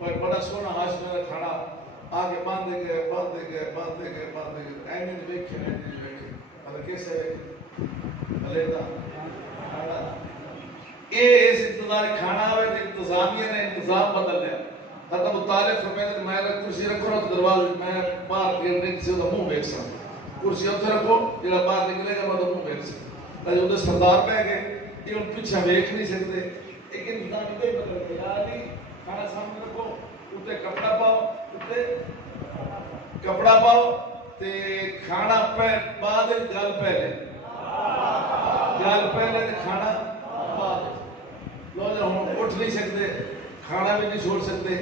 اور بڑا سونا ہاشمی کا کھانا آگے باندھے گئے اینی نہیں ویکھے مطلب کیسے علیحدہ کھانا یہ اس انتظار کھانا ہوئے تو انتظامیہ نے انتظام بدل لیا. حضرت ابو طالب فرماتے ہیں میں کرسی رکھو نا دروازے میں باہر گرنے سے وہ منہ ویکھ سکتا کرسی اتنے رکھو جڑا باہر نکلے گا میں منہ ویکھ سکتا جو سردار پہ گئے یہ ان پیچھے ویکھ نہیں سکتے لیکن انتظام یہ بدل گیا نہیں کھانا سامنے رکھو اتنے کپڑا پاؤ اتنے کپڑا پاؤ تے کھانا پہ بعد گل پہلے کھانا بعد لوگ ہم اٹھ نہیں سکتے کھانا بھی نہیں چھوڑ سکتے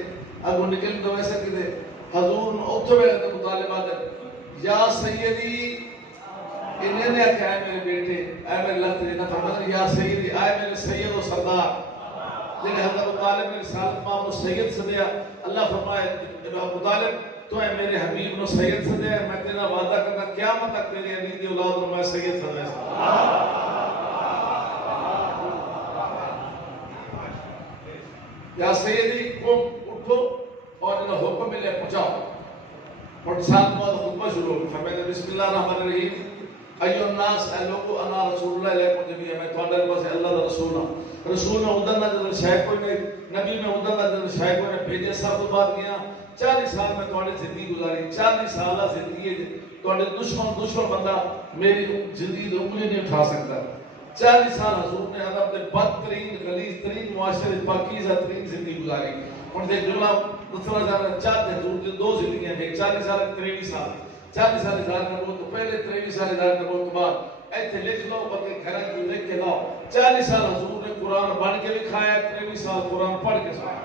اگر نکل تو ویسے کہتے حضور اتھو بیٹھے مطالبات یا سیدی انہیں نے آکھا ہے میرے بیٹے اے میرے اللہ تجھے نہ فرماتا یا سیدی اے میرے سید و سردار لیکن حضرت ابو طالب نے رسالت مام سید صدیا اللہ فرمائے ابو طالب تو اے میرے حبیب نو سید صدیا میں تیرا وعدہ کرنا قیامت تک تیرے علی دی اولاد نو میں سید صدیا یا سیدی قم اٹھو اور انہیں حکم ملے پہنچاؤ اور ساتھ بعد خطبہ شروع ہو فرمائے بسم اللہ الرحمن الرحیم ایو الناس اے لوگو انا رسول اللہ علیکم جميعا میں تھوڑے پاس اللہ دا رسول ہوں رسول میں ادھر نہ جدر شاہ کوئی نہیں نبی میں ادھر نہ جدر شاہ کوئی نہیں بھیجے سب تو بات کیا 40 سال میں تھوڑے زندگی گزاری 40 سالہ زندگی ہے تھوڑے دشمن بندہ میری زندگی دے انگلی نہیں اٹھا سکتا 40 سال حضور نے عرب نے بدترین غلیظ ترین معاشرے پاکیزہ ترین زندگی گزاری ان سے جملہ دوسرا جانا چاہتے حضور کی 2 زندگیاں ہیں 40 سال 23 سال 40 سال اظہار نبوت تو پہلے 23 سال اظہار نبوت کے بعد ایتھے لکھ لو بلکہ گھر کی لکھ کے لاؤ 40 سال حضور نے قرآن بن کے بھی کھایا 23 سال قرآن پڑھ کے سنایا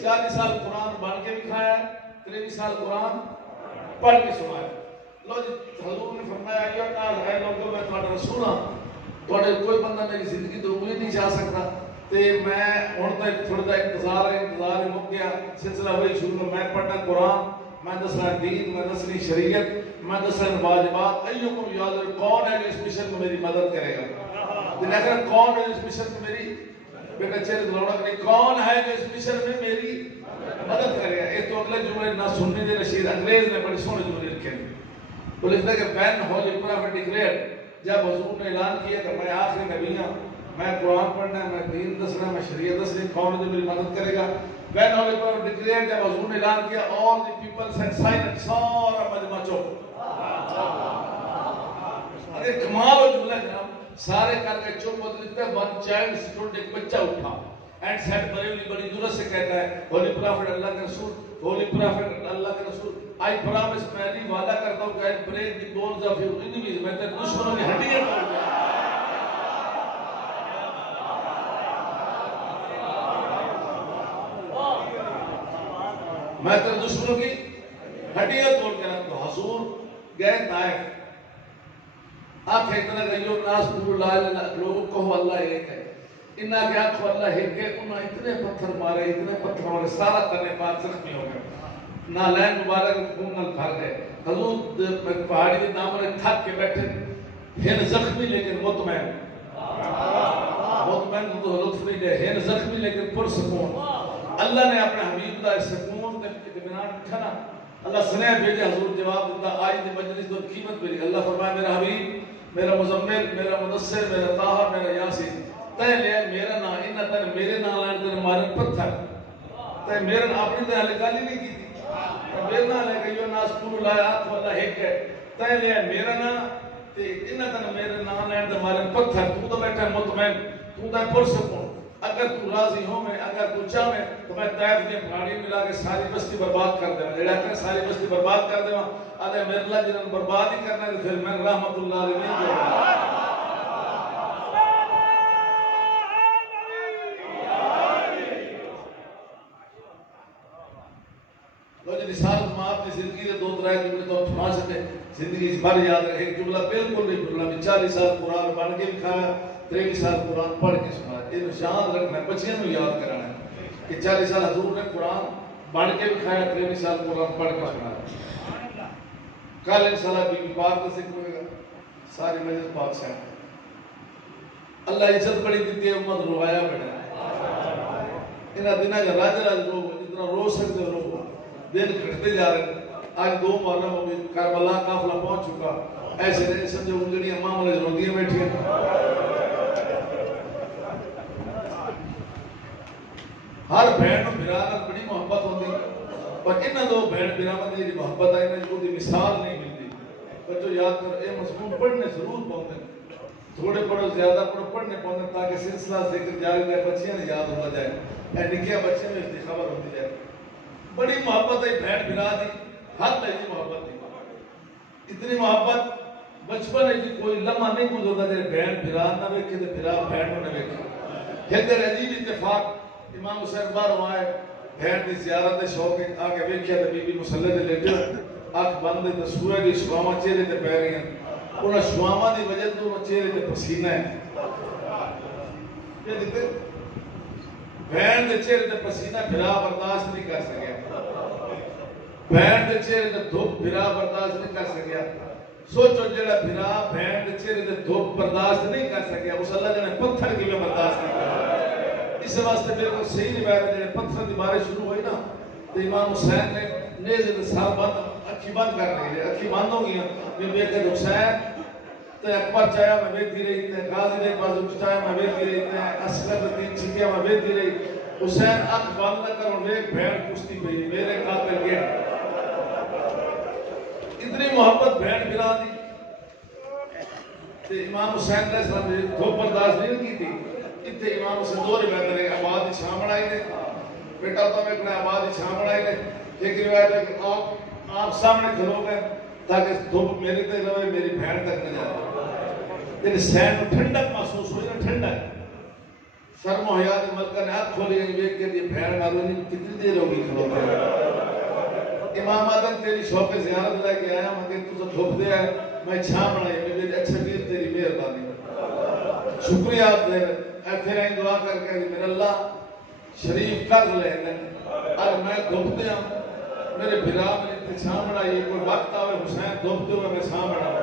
40 سال قرآن بن کے بھی کھایا 23 سال قرآن پڑھ کے سنایا لو جی حضور نے فرمایا یہ نال ہے لوگوں میں تھوڑا رسول ہوں تھوڑے کوئی بندہ میری زندگی تو انگلی نہیں جا سکتا تے میں ہن تک تھوڑا دا انتظار مک گیا سلسلہ وہی شروع میں پڑھنا قرآن میں دسنا دین میں دسنی شریعت میں دسنا واجبات ایوکم یاد کون ہے جو اس مشن میں میری مدد کرے گا دن اگر کون ہے اس مشن میں میری بیٹا چہرے دلوڑا کرے کون ہے جو اس مشن میں میری مدد کرے گا یہ تو اگلے جملے نہ سننے دے نشیر انگریز نے بڑی سونے جملے لکھے تو لکھتا ہے کہ when holy prophet declared جب حضور نے اعلان کیا کہ میں آخری نبی ہوں میں قرآن پڑھنا ہے میں دین دسنا میں شریعت دسنا کون جو میری مدد کرے گا when holy prophet declared جب حضور نے اعلان کیا all the people said silent سارا مجمع چپ ارے کمال ہو جملہ جناب سارے کر کے چپ ہوتے لکھتا ہے one child stood ایک بچہ اٹھا and said بڑی ضرورت سے کہتا ہے holy prophet اللہ کے رسول holy prophet اللہ کے رسول I promise میں نہیں وعدہ کرتا ہوں کہ I break the bones of your enemies میں تیرے دشمنوں کی ہڈیاں توڑ دوں میں تیرے دشمنوں کی ہڈیاں توڑ کے رکھ دوں حضور گئے طائف آنکھ اتنا گئیو ناس پور لائے لوگوں کہو اللہ ایک ہے انہاں کے آنکھوں اللہ ایک ہے انہاں اتنے پتھر مارے سارا تنے پاک زخمی ہو گئے نالین مبارک خون نال بھر گئے حضور پہاڑی کے دامن تھک کے بیٹھے ہن زخمی لیکن مطمئن تو لطف نہیں دے ہن زخمی لیکن پرسکون اللہ نے اپنے حبیب دا سکون تے اطمینان رکھا نا اللہ سنے بھیجے حضور جواب دیتا آج دی مجلس تو قیمت بھیجی اللہ فرمائے میرا حبیب میرا مزمل میرا مدثر میرا طاہا میرا یاسین تے لے میرا نا انہاں تے میرے نا لائن تے مارن پتھر تے میرا اپنی تے حل گل ہی نہیں کی میرا نا لے کہ یہ ناس پور لایا تو اللہ ایک ہے تے لے میرا نا تے انہاں تے میرے نا لائن تے مارن پتھر تو بیٹھا مطمئن تو تے پرسکون اگر تو راضی ہو میں اگر تو چاہے تو میں طائف کے پہاڑی ملا کے ساری بستی برباد کر دے جڑا کہ ساری بستی برباد کر دے اے میرے اللہ جنہاں برباد ہی کرنا ہے پھر میں رحمت اللہ علیہ نہیں دے گا رسالت مآب کی زندگی کے 2-3 جملے تو سنا سکتے زندگی اس بار یاد رہے ایک جملہ بالکل نہیں بھولنا 40 سال قرآن پڑھ کے بھی کھایا 23 سال قرآن پڑھ کے سنا یہ یاد رکھنا ہے بچیاں کو یاد کرانا ہے کہ 40 سال حضور نے قرآن پڑھ کے بھی کھایا 23 سال قرآن پڑھ کے سنا کل انشاءاللہ بی بی پاک کا ذکر ہوئے گا ساری مجلس پاک سے اللہ عزت بڑی دیتی ہے، امت روایا بڑا انہاں دنوں کا راج راج رو جتنا رو سکتے رو دن کھٹتے جا رہے ہیں۔ آج 2 محرم ہو گئی، کربلا قافلہ پہنچ چکا، ایسے نہیں سمجھو انگلیاں معاملے روندیاں بیٹھی ہیں۔ ہر بہن کو بھرا بڑی محبت ہوتی، اور انہاں دو بہن بھراواں دی محبت ہے، انہاں دی مثال نہیں ملتی۔ بچوں یاد کرو، اے مضمون پڑھنے ضرور پاؤندے، تھوڑے پڑھو زیادہ پڑھو، پڑھنے پاؤندے تاکہ سلسلہ ذکر جاری رہے، بچیاں نے یاد ہوتا جائے، اے نکیا بچیاں میں اس کی خبر ہوتی جائے۔ بڑی محبت ہے بہن بھرا دی، حد ہے جی محبت دی، اتنی محبت بچپن ہے کہ کوئی لمحہ نہیں گزرتا جائے بہن بھرا نہ ویکھے تے بھرا بہن نہ ویکھے۔ ایک دن عجیب اتفاق، امام حسین باہروں آئے، بہن دی زیارت دے شوق آگے ویکھیا تے بی بی مصلی تے لیٹے، اکھ بند تے سورج دی شعاواں چہرے تے پے رہی ہیں، انہاں شعاواں دی وجہ تو چہرے تے پسینہ ہے۔ یہ دیکھتے بہن دے چہرے تے پسینہ بھرا برداشت نہیں کر سکیا، بہن دے چہرے تے دھوپ بھرا برداشت نہیں کر سکیا۔ سوچو جڑا بھرا بہن دے چہرے تے دھوپ برداشت نہیں کر سکیا، اس اللہ جنے پتھر کی برداشت نہیں کر۔ اس واسطے بالکل صحیح روایت ہے، جڑے پتھر دی بارش شروع ہوئی نا تو امام حسین نے نیزے تے سر بند اکھی بند کر لی، اکھی بند ہو گئی، میں دیکھ کے حسین تے اکبر چایا میں ویکھتی رہی، تے غازی دے بازو چایا میں ویکھتی رہی، تے عسکر دے 3 چھکیا میں ویکھتی رہی۔ حسین اکھ بند نہ کرو، ویکھ بہن کشتی پئی میرے قاتل گیا۔ اتنی محبت بہن بھرا دی تے امام حسین علیہ السلام نے دھوپ برداشت نہیں کی تھی۔ اتنے امام حسین 2 روایت ہے، آباد کی چھاں بنائی نے، بیٹا تو میں کہنا آباد کی چھاں بنائی نے۔ ایک روایت ہے کہ آپ سامنے کھلو گئے تاکہ دھوپ میرے تے رہے، میری بہن تک نہ جائے۔ تیرے سین کو ٹھنڈک محسوس ہوئی نا، ٹھنڈک۔ شرم و حیا دی ملکہ نے ہاتھ کھولی، دیکھ کے یہ بہن مارونی کتنی دیر ہوگی کھلوتے۔ امام آدم تیری شوق زیارت لے کے آیا، مگر تو دھوپ دے آئے، میں چھاں بنائی، میرے اچھا پیر تیری مہربانی، شکریہ آپ دے رہے۔ پھر آئیں دعا کر کے میرے اللہ شریف کر لے اگر میں دھوپ دیا میرے بھرا میں چھاں بنائی، کوئی وقت آوے حسین دھوپتے ہوئے میں چھاں بناؤں۔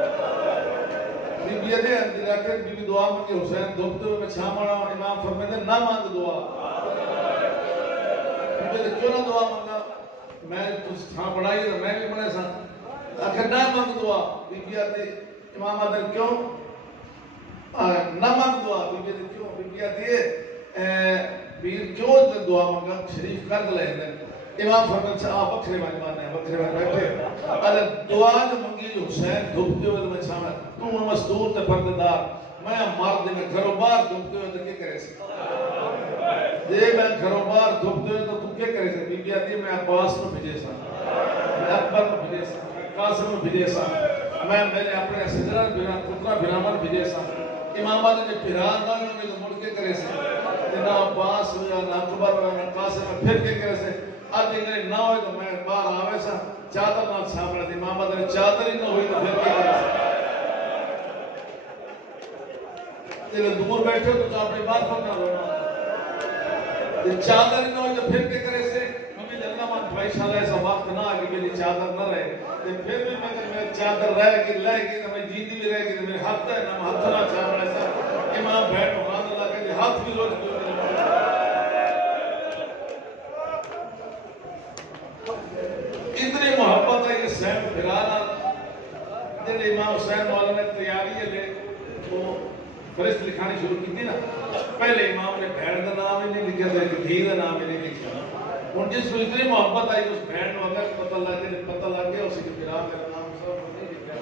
بی بی دے اندر آکر بی بی دعا مانگے حسین دھوپتے ہوئے میں چھاں بناؤں۔ امام فرمائے نہ مانگ دعا، بی بی کیوں نہ دعا مانگا، میں تو چھاں بنائی تو میں بھی بنے سا، آخر نہ مانگ دعا۔ بی بی آتے امام آتے کیوں نہ مانگ دعا، بی بی آتے کیوں، بی بی آتے بیر کیوں دعا مانگا، شریف کر لے دیں۔ امام فرمائے سے آپ بکھرے بھائی مانے ہیں، بکھرے بھائی بیٹھے، اگر دعا جو مانگی جو حسین دھوپتے ہوئے تو میں چھاں تو مستور تے پرددار، میں مرد میں گھروں باہر دھوپتے ہوئے تو کیا کرے سکتا، دے میں گھروں باہر دھوپتے ہوئے تو کیا کرے سکتا۔ بی بی آتی ہے میں عباس میں بھیجے سا، میں اکبر میں بھیجے سا، قاسم میں بھیجے سا، میں میرے اپنے صدرہ پترہ بھرامن بھیجے سا۔ امام آدھے نے پھران نہ ہوئے تو مڑ کے کرے سے، نہ عباس ہو یا نہ اکبر ہو یا نہ قاسم میں پھر کے کرے سے، آدھے نے نہ ہوئے تو میں باہر آوے سا، چادر نہ سامنے تھی۔ امام آدھے نے چادر ہی نہ ہوئی تو پھر کے کرے سے، تیرے دور بیٹھے تو اپنی بات پر نہ رونا، چادر ہی نہ ہوئی تو پھر کے کرے سے، ممی جلنا مان بھائی شاءاللہ ایسا وقت نہ آگے میری چادر نہ رہے، پھر بھی میں چادر رہ گی لے گی تو میں جیتی بھی رہ گی تو میرے ہاتھ ہے نا ہاتھ نہ چاہنا ایسا۔ امام بھیٹ محمد اللہ کہتے ہاتھ بھی روز دو اتنی محبت ہے کہ سین بھرانا۔ جب امام حسین مولا نے تیاری لے وہ فرشت لکھانی شروع کی تھی نا، پہلے امام نے بھیڑ کا نام ہی نہیں لکھا تھا، دھی کا نام ہی نہیں لکھا۔ اور جس کو اتنی محبت آئی اس بھیڑ کو اگر پتہ لگ گیا اسی کے بھرا میرا نام سب نہیں لکھا،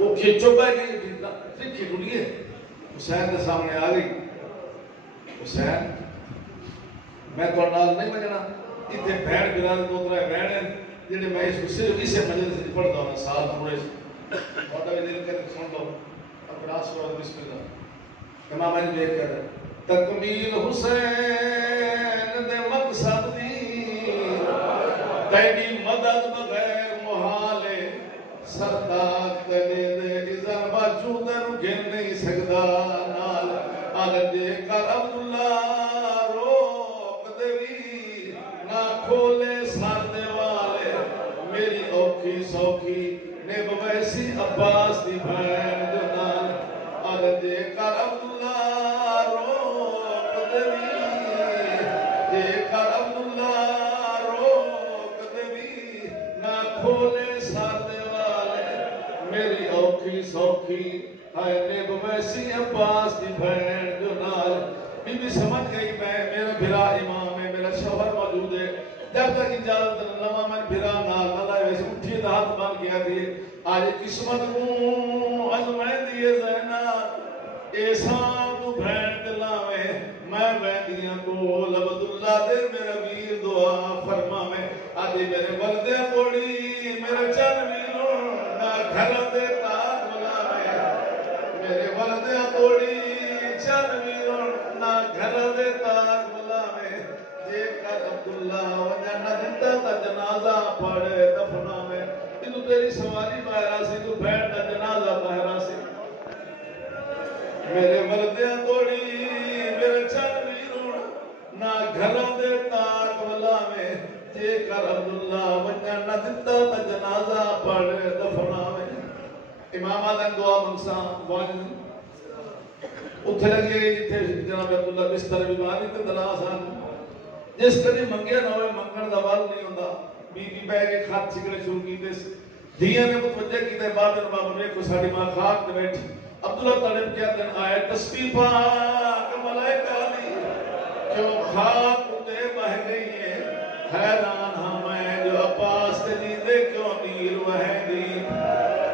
وہ کھینچو پہ گئی اتنی کھینچ ہے، حسین کے سامنے آ گئی، حسین میں تو نال نہیں بجنا، اتنے بھیڑ بھرا دو ترے بھیڑ ہیں جنہیں میں اس کو صرف اسے مجلس سے پڑھتا ہوں سال پورے سے موٹا بھی دل کر سن لو اب راس کو بسم اللہ۔ امام علی دیکھ کر تکمیل حسین دے مقصد دی تیری مدد بغیر محال سردا تیرے دے اذن باجود نو گن نہیں سکدا نال آل دے کر عبداللہ روک دے وی نہ کھولے سر دے والے میری اوکھی سوکھی نب ویسی عباس دی بھین جو نال آل دے کر عبداللہ سوکھی ہائے نیب ویسی عباس دی بہن جو نال بی بی سمجھ گئی میرا بھرا امام ہے میرا شوہر موجود ہے جب تک اجازت لما میں بھرا نال نہ لائے ویسے اٹھی دہات بان کیا دیئے آج قسمت موں ازمین دیئے زینات احسان تو بہن دلاوے میں بیندیاں کو لبداللہ دے میرا ویر دعا فرما میں آدھی میرے والدے توڑی میرا چن ویروں نہ گھر دے تاک بلاوے میرے والدے توڑی چن ویروں نہ گھر دے تاک بلاوے جے کر عبداللہ وجہ نہ دیتا تا جنازہ پڑے دفنا میں تو تیری سواری باہرہ سے تو بہن نہ جنازہ باہرہ سے میرے مردیاں توڑی میرے چن ویروں نہ گھروں دے تاک ولا میں جے کر عبداللہ ونجا نہ دیتا تا جنازہ پڑے دفنا میں امام آدم دعا منسا ون اتھے لگے جتھے جناب عبداللہ بستر بیماری تے دلاس آن جس کدی منگے نہ ہوئے منگن دوال نہیں ہوندہ بی بی بے کے خات چھکڑے شروع کی تے دھیاں نے متوجہ کی تے باب بابا میں کو ساڑی ماں خاک تے بیٹھی عبداللہ طالب کیا دن آئے تسبیح پاک ملائکہ علی کیوں خاک اتے بہ گئی ہے حیران ہمیں جو عباس سے جیدے کیوں نیر وہیں دی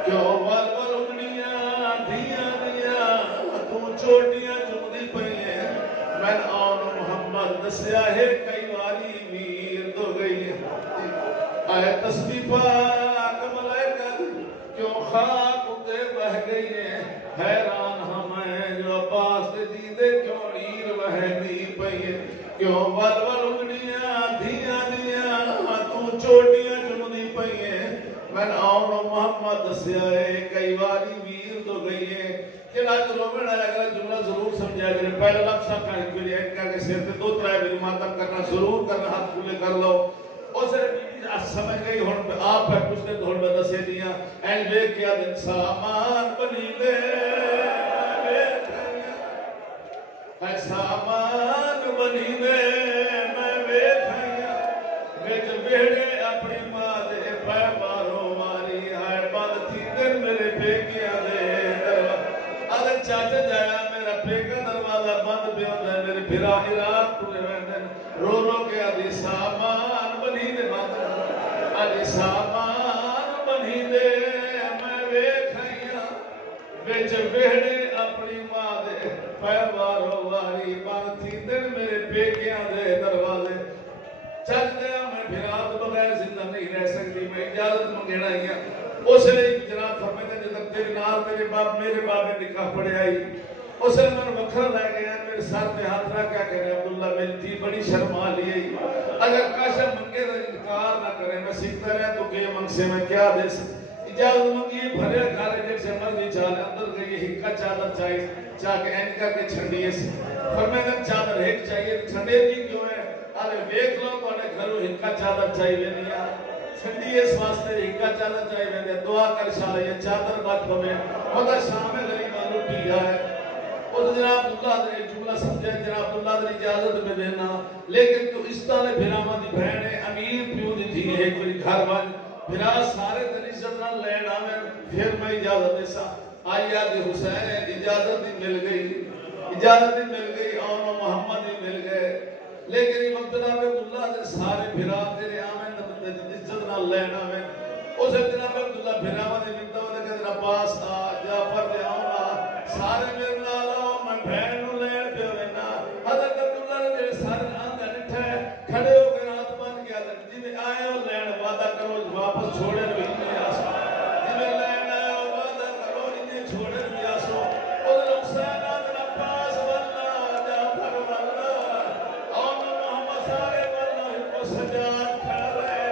کیوں والور اگنیاں دھیاں دیا تو چوٹیاں چمدی پہی ہیں میں آن محمد دسیا ہے کئی واری ویر دو گئی ہے آئے تسبیح پاک ملائکہ کیوں خاک اتے بہ گئی ہے حیران ہمیں جو عباس سے دیدے کیوں نیر وہدی پئیے کیوں والور اگڑیاں دھیاں دیا تو چوٹیاں چمدی پئیے میں آؤں محمد دسیائے کئی واری ویر تو گئی ہے کہ آج رومن آیا اگر جملہ ضرور سمجھا جائے پہلا لفظہ کہنے کے لیے ایک کہنے سیر تے دو ترائے میری ماتم کرنا ضرور کرنا ہاتھ کھولے کر لو اسے سمجھ گئی ہون پہ آپ ہے کچھ نے دھوڑ میں دسے دیا این بے کیا دن سامان بنی دے ہے سامان بنی دے میں بے کھائیا ویچ بیڑے اپنی ماں دے پہ بارو ماری ہے بند تھی دن میرے بے کیا دے آدھے چاچے جایا میرا بے کا دروازہ بند بھی ہوتا ہے میرے بھرا عراق پورے ویندن رو رو کے آدھی سامان بنی دے ماتر آدھی سامان بنی دے میں بے کھائیا ویچ بیڑے اپنی ماں دے پہ بارو واری بند تھی دن میرے بیکیاں دے دروازے چل دیا میں بھرات بغیر زندہ نہیں رہ سکتی میں اجازت منگینا ہی ہے اسے جناب فرمائے تھے جب تیرے نال میرے باپ نے نکاح پڑے آئی اسے میں وکھرا لے گیا میرے ساتھ میں ہاتھ رہا کیا کہنے عبداللہ میری تھی بڑی شرما لی اگر کاشا منگے تو انکار نہ کرے میں سیکھتا رہا تو کہ منگ سے میں کیا دے سکتا اجازت منگی بھرے کھارے جیسے مرضی چالے اندر گئی ہکا چادر چاہیے چاہ کے این کر کے چھنڈیے سے فرمائے چادر ایک چاہیے چھنڈے جی کیوں ہے آلے ویک لو تو انہیں گھرو ہکا چادر چاہیے نہیں چھنڈیے اس واسطے ہکا چادر چاہیے دعا کر شاہ یہ چادر بات ہمیں خدا شامل غریبہ لوٹی جائے اور جناب اللہ نے جملہ سمجھے جناب اللہ نے اجازت میں دینا لیکن تو اس طرح بھراما دی بہن امیر پیو دی تھی ایک بری گھر بان بھرا سارے دن عزت نہ لینا میں پھر میں اجازت ایسا آئی آدھی حسین اجازت ہی مل گئی اور محمد ہی مل گئے لیکن یہ مقتدہ میں اللہ نے سارے بھرا تیرے آمین عزت نہ لینا میں اسے جناب عبداللہ بھراما دی ملتا ہوتا کہ تیرا پاس آ جعفر دے آؤں سارے میرے نال آؤ میں بہن نو لین پہ ہوئینا حضرت عبداللہ نے میرے سارے آنگا نٹھے کھڑے ہو کے ہاتھ مان کیا جی میں آئے ہو لین وعدہ کرو واپس چھوڑے نو ہی نہیں آسو جی میں لین آئے ہو وعدہ کرو انہیں چھوڑے نو ہی آسو اور حسین آدھر عباس واللہ جعفر واللہ اور محمد سارے واللہ کو سجاد کھڑا رہے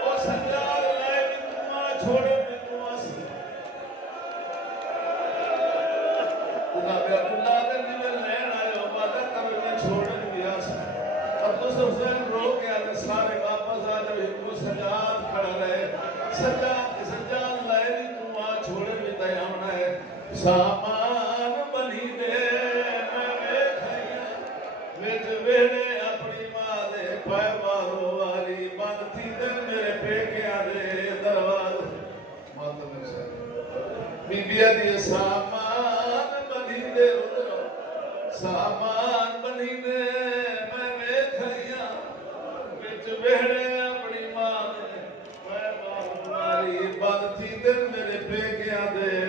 اور سجاد لائے بھی تمہاں چھوڑے بھی تمہاں سی جناب عبداللہ نے جنہیں لین آئے ہو وعدہ کرو انہیں چھوڑے نو ہی آسو اب تو حسین رو کے آدھر سارے واپس آ جب کو سجاد کھڑا رہے سجاد لائے بھی تمہاں چھوڑے بھی دیاؤنا ہے سامان بنی دے میں بیٹھائیاں ویچ ویڑے اپنی ماں دے پائے بارو والی بند تھی دن میرے پیکیاں دے درواز ماتم سے بی بیبیا دی سامان بنی دے سامان بنی دے میں ویکھیاں وچ وہڑے اپنی ماں دے میں ماری بند تھی دل میرے پیکیاں دے